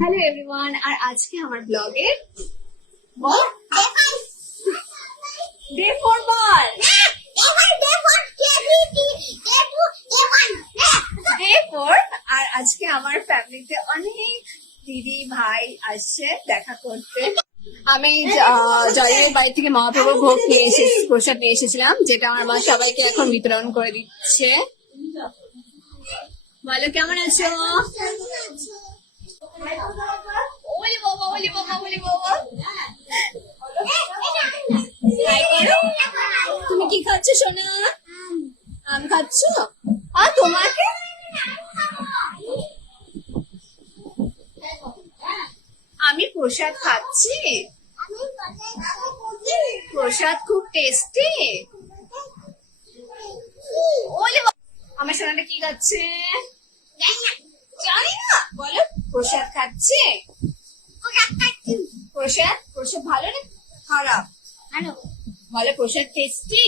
Hello everyone, আর আজকে আমার ব্লগে ডে 4 বল ডে 4। আর আজকে আমার ফ্যামিলিতে অনেক দিদি ভাই আসছে দেখা করতে। আমি জয়ের বাড়ি থেকে মহাপ্রভু ভোগ নিয়ে এসেছি, প্রসাদ নিয়ে এসেছিলাম, যেটা আমার মা সবাইকে এখন বিতরণ করে দিচ্ছে। বলো কেমন আছো? ওলি বাবা, ওলি বাবা, ওলি বাবা। তুমি কি খাচ্ছ সোনা? আম খাচ্ছ? আর তোমাকে আমি প্রসাদ খাচ্ছি। প্রসাদ খুব টেস্টি। আমার সোনাটা কি খাচ্ছে জানি না। বলো প্রসাদ খাচ্ছে। প্রসাদ প্রসাদ ভালো না খারাপ? বলো প্রসাদ টেস্টি।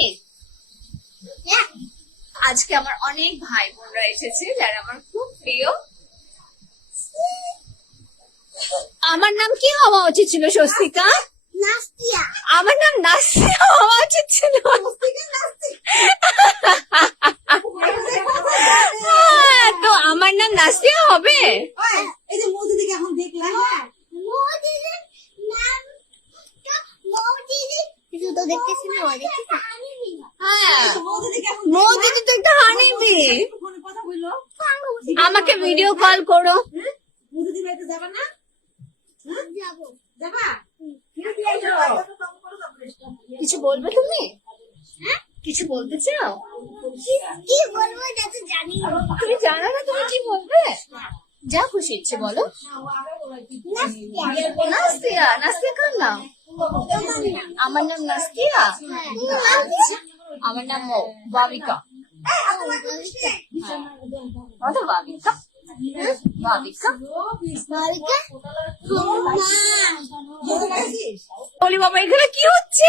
আজকে আমার অনেক ভাই বোনরা এসেছে যারা আমার খুব প্রিয়। আমার নাম কি হওয়া উচিত ছিল স্বস্তিকা? আমার নাম নাস্তিয়া হওয়া উচিত ছিল। তো আমার নাম নাস্তিয়া হবে। এই যে মৌদিদিকে এখন দেখলাম। মৌদিদি তো একটা হানিবি। আমাকে ভিডিও কল করো। মৌদিদি বাড়িতে যাবা না? যাবা? কিছু বলবে তুমি? কিছু বলতে চাও? কি বলবো এটা তো জানি না। তুমি জানো না তুমি কি বলবে? যা খুশি ইচ্ছে বলো। নাস্তিয়া। নাস্তিয়া কার নাম? আমার নাম নাস্তিয়া। আমার নাম ভাবিকা। ভাবিকা ভাবিকা বলি বাবা, এখানে কি হচ্ছে?